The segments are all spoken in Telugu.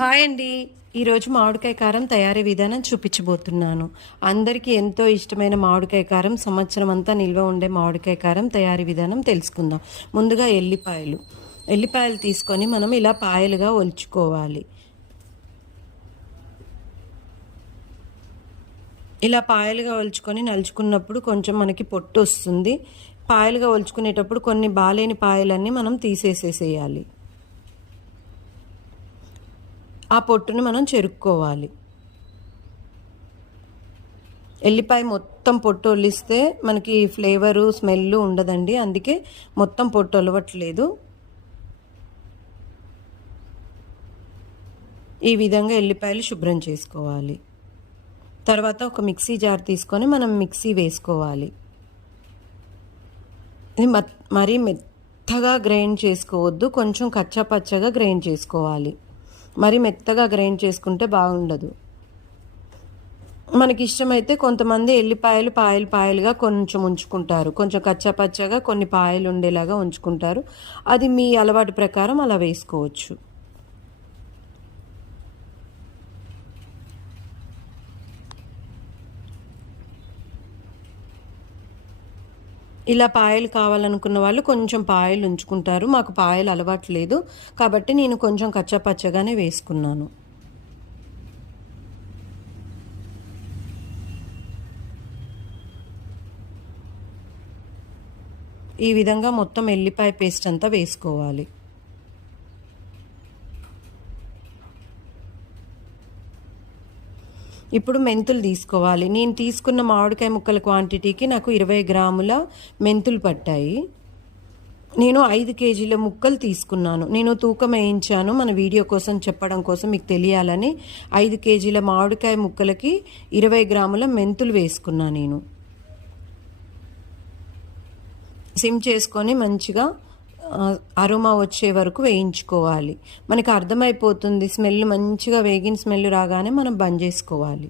హాయ్ అండి. ఈరోజు మామిడికాయ కారం తయారీ విధానం చూపించబోతున్నాను. అందరికీ ఎంతో ఇష్టమైన మామిడికాయ కారం, సంవత్సరం అంతా నిల్వ ఉండే మామిడికాయ కారం తయారీ విధానం తెలుసుకుందాం. ముందుగా ఎల్లిపాయలు తీసుకొని మనం ఇలా పాయలుగా ఒలుచుకోవాలి. ఇలా పాయలుగా ఒలుచుకొని నలుచుకున్నప్పుడు కొంచెం మనకి పొట్టు వస్తుంది. పాయలుగా ఒలుచుకునేటప్పుడు కొన్ని బాలేని పాయలన్నీ మనం తీసేసేసేయాలి. ఆ పొట్టుని మనం చెరుక్కోవాలి. ఎల్లిపాయ మొత్తం పొట్టు ఒలిస్తే మనకి ఫ్లేవరు స్మెల్ ఉండదండి, అందుకే మొత్తం పొట్టు ఒలవట్లేదు. ఈ విధంగా ఎల్లిపాయలు శుభ్రం చేసుకోవాలి. తర్వాత ఒక మిక్సీ జార్ తీసుకొని మనం మిక్సీ వేసుకోవాలి. ఇది మరీ మెత్తగా గ్రైండ్ చేసుకోవద్దు, కొంచెం కచ్చా పచ్చగా గ్రైండ్ చేసుకోవాలి. మరి మెత్తగా గ్రైండ్ చేసుకుంటే బాగుండదు. మనకి ఇష్టమైతే కొంతమంది ఎల్లిపాయలు పాయలుగా కొంచెం ఉంచుకుంటారు, కొంచెం కచ్చాపచ్చగా కొన్ని పాయలు ఉండేలాగా ఉంచుకుంటారు. అది మీ అలవాటు ప్రకారం అలా వేసుకోవచ్చు. ఇలా పాయలు కావాలనుకున్న వాళ్ళు కొంచెం పాయలు ఉంచుకుంటారు. మాకు పాయలు అలవాటు లేదు కాబట్టి నేను కొంచెం కచ్చాపచ్చగానే వేసుకున్నాను. ఈ విధంగా మొత్తం ఎల్లిపాయ పేస్ట్ అంతా వేసుకోవాలి. ఇప్పుడు మెంతులు తీసుకోవాలి. నేను తీసుకున్న మామిడికాయ ముక్కల క్వాంటిటీకి నాకు 20 గ్రాముల మెంతులు పట్టాయి. నేను 5 కేజీల ముక్కలు తీసుకున్నాను. నేను తూకం వేయించాను మన వీడియో కోసం చెప్పడం కోసం, మీకు తెలియాలని. 5 కేజీల మామిడికాయ ముక్కలకి 20 గ్రాముల మెంతులు వేసుకున్నాను నేను. సిమ్ చేసుకొని మంచిగా అరోమా వచ్చే వరకు వేయించుకోవాలి. మనకి అర్థమైపోతుంది, స్మెల్ మంచిగా వేగిన స్మెల్ రాగానే మనం బంద్ చేసుకోవాలి.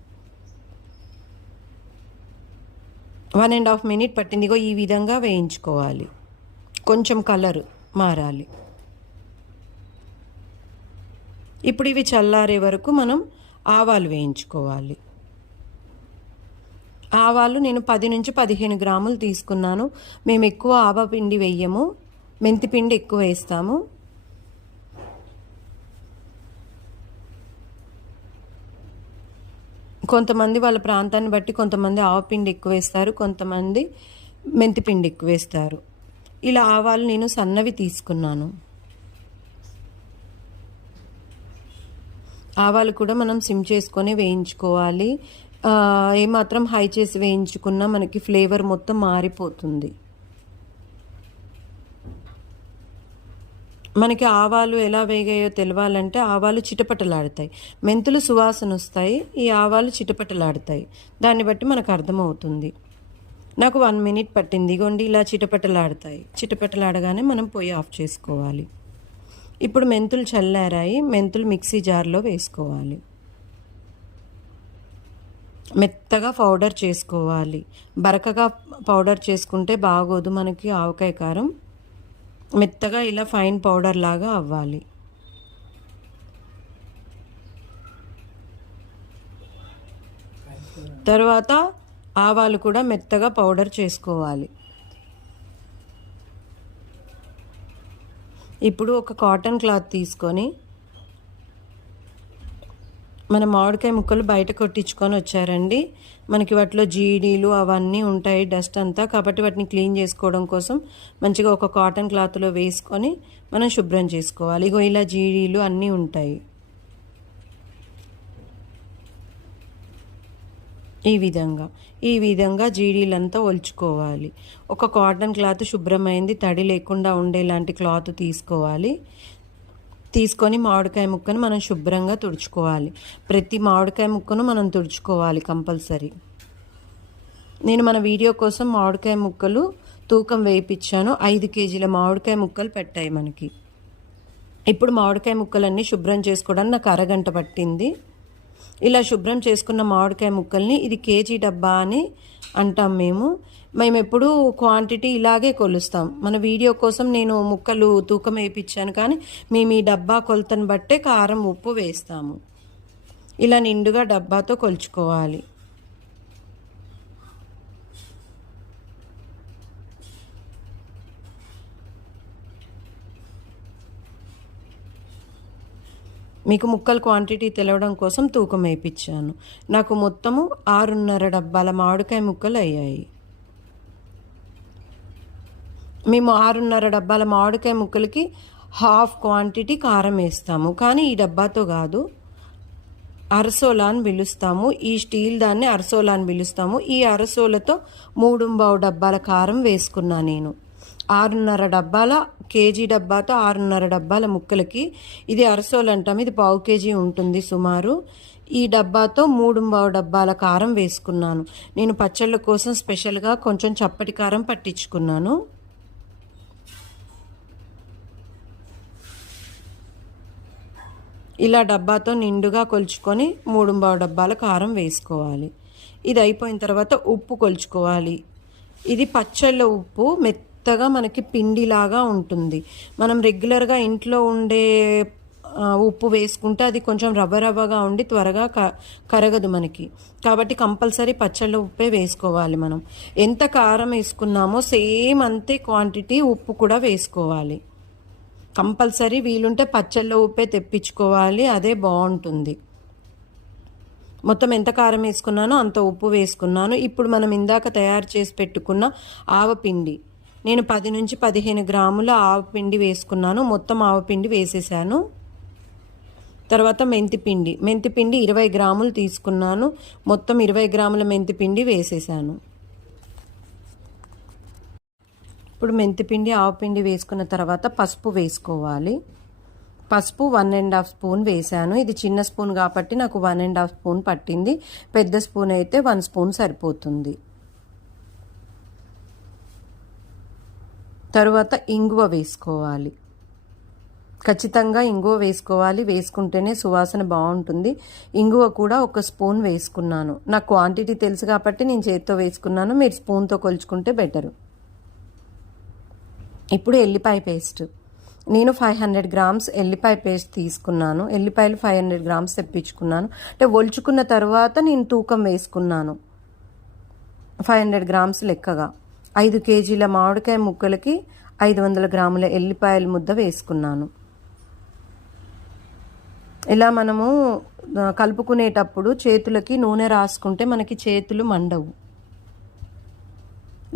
1.5 మినిట్ పట్టిందిగో ఈ విధంగా వేయించుకోవాలి. కొంచెం కలర్ మారాలి. ఇప్పుడు ఇవి చల్లారే వరకు మనం ఆవాలు వేయించుకోవాలి. ఆవాలు నేను 10 నుంచి 15 గ్రాములు తీసుకున్నాను. మేము ఎక్కువ ఆవపిండి వేయము, మెంతిపిండి ఎక్కువ వేస్తాము. కొంతమంది వాళ్ళ ప్రాంతాన్ని బట్టి కొంతమంది ఆవపిండి ఎక్కువ వేస్తారు, కొంతమంది మెంతిపిండి ఎక్కువ వేస్తారు. ఇలా ఆవాలు నేను సన్నవి తీసుకున్నాను. ఆవాలు కూడా మనం సిమ్ చేసుకొని వేయించుకోవాలి. ఏమాత్రం హై చేసి వేయించుకున్నా మనకి ఫ్లేవర్ మొత్తం మారిపోతుంది. మనకి ఆవాలు ఎలా వేగాయో తెలవాలంటే ఆవాలు చిటపటలాడతాయి, మెంతులు సువాసన వస్తాయి, ఈ ఆవాలు చిటపటలాడతాయి. దాన్ని బట్టి మనకు అర్థమవుతుంది. నాకు 1 మినిట్ పట్టింది. ఇగోండి ఇలా చిటపటలాడతాయి. చిటపటలాడగానే మనం పొయ్యి ఆఫ్ చేసుకోవాలి. ఇప్పుడు మెంతులు చల్లారాయి. మెంతులు మిక్సీ జార్లో వేసుకోవాలి. మెత్తగా పౌడర్ చేసుకోవాలి. బరకగా పౌడర్ చేసుకుంటే బాగోదు మనకి ఆవకాయ కారం. మెత్తగా ఇలా ఫైన్ పౌడర్ లాగా అవ్వాలి. తర్వాత ఆవాలు కూడా మెత్తగా పౌడర్ చేసుకోవాలి. ఇప్పుడు ఒక కాటన్ క్లాత్ తీసుకొని, మన మామిడికాయ ముక్కలు బయట కొట్టించుకొని వచ్చారండి. మనకి వాటిలో జీడీలు అవన్నీ ఉంటాయి, డస్ట్ అంతా. కాబట్టి వాటిని క్లీన్ చేసుకోవడం కోసం మంచిగా ఒక కాటన్ క్లాత్లో వేసుకొని మనం శుభ్రం చేసుకోవాలి. ఇగో ఇలా జీడీలు అన్నీ ఉంటాయి. ఈ విధంగా జీడీలంతా ఒలుచుకోవాలి. ఒక కాటన్ క్లాత్ శుభ్రమైంది, తడి లేకుండా ఉండేలాంటి క్లాత్ తీసుకొని మామిడికాయ ముక్కను మనం శుభ్రంగా తుడుచుకోవాలి. ప్రతి మామిడికాయ ముక్కను మనం తుడుచుకోవాలి కంపల్సరీ. నేను మన వీడియో కోసం మామిడికాయ ముక్కలు తూకం వేయించాను. 5 కేజీల మామిడికాయ ముక్కలు పెట్టాయి మనకి. ఇప్పుడు మామిడికాయ ముక్కలన్నీ శుభ్రం చేసుకోవడానికి నాకు అరగంట పట్టింది. ఇలా శుభ్రం చేసుకున్న మామిడికాయ ముక్కల్ని, ఇది కేజీ డబ్బా అని అంటాం మేము ఎప్పుడూ క్వాంటిటీ ఇలాగే కొలుస్తాం. మన వీడియో కోసం నేను ముక్కలు తూకం వేయించాను, కానీ మేము ఈ డబ్బా కొలతను బట్టే కారం ఉప్పు వేస్తాము. ఇలా నిండుగా డబ్బాతో కొలుచుకోవాలి. మీకు ముక్కల క్వాంటిటీ తెలవడం కోసం తూకం వేయించాను. నాకు మొత్తము 6.5 డబ్బాల మామిడికాయ ముక్కలు అయ్యాయి. మేము 6.5 డబ్బాల మామిడికాయ ముక్కలకి హాఫ్ క్వాంటిటీ కారం వేస్తాము, కానీ ఈ డబ్బాతో కాదు, అరసోలా అని పిలుస్తాము. ఈ స్టీల్ దాన్ని అరసోలా అని పిలుస్తాము. ఈ అరసోలతో 3.5 డబ్బాల కారం వేసుకున్నా నేను. 6.5 డబ్బాల కేజీ డబ్బాతో 6.5 డబ్బాల ముక్కలకి ఇది అరసోలు అంటాం. ఇది 1/2 కేజీ ఉంటుంది సుమారు. ఈ డబ్బాతో 3.5 డబ్బాల కారం వేసుకున్నాను. నేను పచ్చళ్ళ కోసం స్పెషల్గా కొంచెం చప్పటి కారం పట్టించుకున్నాను. ఇలా డబ్బాతో నిండుగా కొలుచుకొని 3.5 డబ్బాల కారం వేసుకోవాలి. ఇది అయిపోయిన తర్వాత ఉప్పు కొలుచుకోవాలి. ఇది పచ్చళ్ళ ఉప్పు, మెత్తగా మనకి పిండిలాగా ఉంటుంది. మనం రెగ్యులర్గా ఇంట్లో ఉండే ఉప్పు వేసుకుంటే అది కొంచెం రవ్వగా ఉండి త్వరగా కరగదు మనకి. కాబట్టి కంపల్సరీ పచ్చళ్ళ ఉప్పే వేసుకోవాలి. మనం ఎంత కారం వేసుకున్నామో సేమ్ అంతే క్వాంటిటీ ఉప్పు కూడా వేసుకోవాలి. కంపల్సరీ వీలుంటే పచ్చళ్ళ ఉప్పే తెప్పించుకోవాలి, అదే బాగుంటుంది. మొత్తం ఎంత కారం వేసుకున్నానో అంత ఉప్పు వేసుకున్నాను. ఇప్పుడు మనం ఇందాక తయారు చేసి పెట్టుకున్న ఆవపిండి, నేను 10 నుంచి 15 గ్రాముల ఆవపిండి వేసుకున్నాను. మొత్తం ఆవపిండి వేసేసాను. తర్వాత మెంతిపిండి 20 గ్రాములు తీసుకున్నాను. మొత్తం 20 గ్రాముల మెంతిపిండి వేసేసాను. ఇప్పుడు మెంతిపిండి ఆవపిండి వేసుకున్న తర్వాత పసుపు వేసుకోవాలి. పసుపు 1.5 స్పూన్ వేసాను. ఇది చిన్న స్పూన్ కాబట్టి నాకు 1.5 స్పూన్ పట్టింది. పెద్ద స్పూన్ అయితే 1 స్పూన్ సరిపోతుంది. తరువాత ఇంగువ వేసుకోవాలి. ఖచ్చితంగా ఇంగువ వేసుకోవాలి, వేసుకుంటేనే సువాసన బాగుంటుంది. ఇంగువ కూడా 1 స్పూన్ వేసుకున్నాను. నాకు క్వాంటిటీ తెలుసు కాబట్టి నేను చేతితో వేసుకున్నాను. మీరు స్పూన్తో కొలుచుకుంటే బెటరు. ఇప్పుడు ఎల్లిపాయ పేస్ట్, నేను 500 గ్రామ్స్ ఎల్లిపాయ పేస్ట్ తీసుకున్నాను. ఎల్లిపాయలు 500 గ్రామ్స్ తెప్పించుకున్నాను. అంటే ఒలుచుకున్న తర్వాత నేను తూకం వేసుకున్నాను 500 గ్రామ్స్ లెక్కగా. 5 కేజీల మామిడికాయ ముక్కలకి 500 గ్రాముల ఎల్లిపాయల ముద్ద వేసుకున్నాను. ఇలా మనము కలుపుకునేటప్పుడు చేతులకి నూనె రాసుకుంటే మనకి చేతులు మండవు.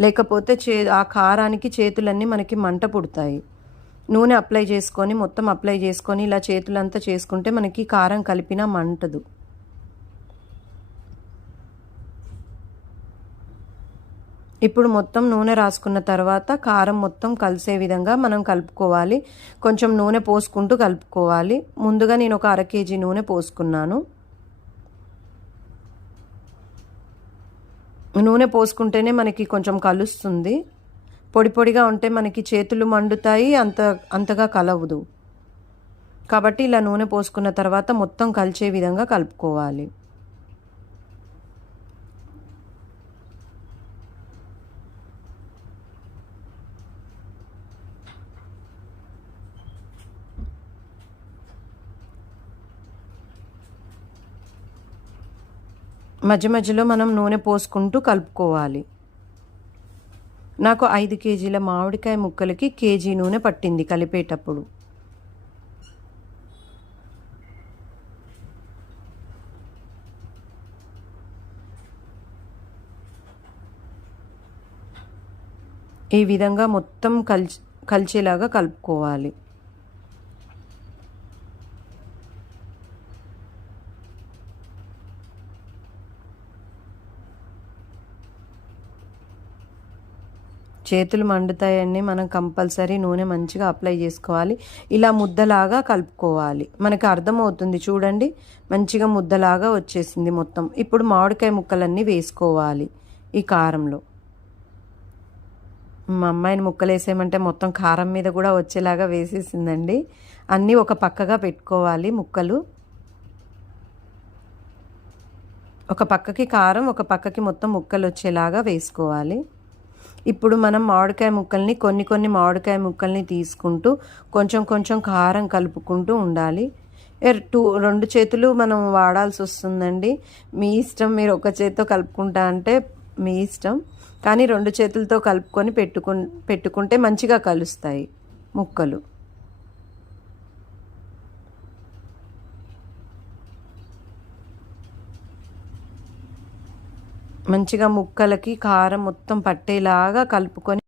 లేకపోతే ఆ కారానికి చేతులన్నీ మనకి మంట పుడతాయి. నూనె అప్లై చేసుకొని మొత్తం అప్లై చేసుకొని ఇలా చేతులంతా చేసుకుంటే మనకి కారం కలిపినా మంటదు. ఇప్పుడు మొత్తం నూనె రాసుకున్న తర్వాత కారం మొత్తం కలిసే విధంగా మనం కలుపుకోవాలి. కొంచెం నూనె పోసుకుంటూ కలుపుకోవాలి. ముందుగా నేను ఒక 1/2 కేజీ నూనె పోసుకున్నాను. నూనె పోసుకుంటేనే మనకి కొంచెం కలుస్తుంది. పొడి పొడిగా ఉంటే మనకి చేతులు మండుతాయి, అంతగా కలవదు. కాబట్టి ఇలా నూనె పోసుకున్న తర్వాత మొత్తం కలిసే విధంగా కలుపుకోవాలి. మధ్య మధ్యలో మనం నూనె పోసుకుంటూ కలుపుకోవాలి. నాకు 5 కేజీల మామిడికాయ ముక్కలకి కేజీ నూనె పట్టింది కలిపేటప్పుడు. ఈ విధంగా మొత్తం కలిసేలాగా కలుపుకోవాలి. చేతులు మండుతాయని మనం కంపల్సరీ నూనె మంచిగా అప్లై చేసుకోవాలి. ఇలా ముద్దలాగా కలుపుకోవాలి. మనకు అర్థమవుతుంది చూడండి, మంచిగా ముద్దలాగా వచ్చేసింది మొత్తం. ఇప్పుడు మామిడికాయ ముక్కలన్నీ వేసుకోవాలి ఈ కారంలో. మా అమ్మాయిని ముక్కలు వేసేయమంటే మొత్తం కారం మీద కూడా వచ్చేలాగా వేసేసిందండి. అన్నీ ఒక పక్కగా పెట్టుకోవాలి ముక్కలు. ఒక పక్కకి కారం, ఒక పక్కకి మొత్తం ముక్కలు వచ్చేలాగా వేసుకోవాలి. ఇప్పుడు మనం మామిడికాయ ముక్కల్ని కొన్ని మామిడికాయ ముక్కల్ని తీసుకుంటూ కొంచెం కొంచెం కారం కలుపుకుంటూ ఉండాలి. 2 చేతులు మనం వాడాల్సి వస్తుందండి. మీ ఇష్టం, మీరు ఒక చేత్తో కలుపుకుంటా అంటే మీ ఇష్టం. కానీ 2 చేతులతో కలుపుకొని పెట్టుకుంటే మంచిగా కలుస్తాయి ముక్కలు. మంచిగా ముక్కలకి కారం మొత్తం పట్టేలాగా కలుపుకొని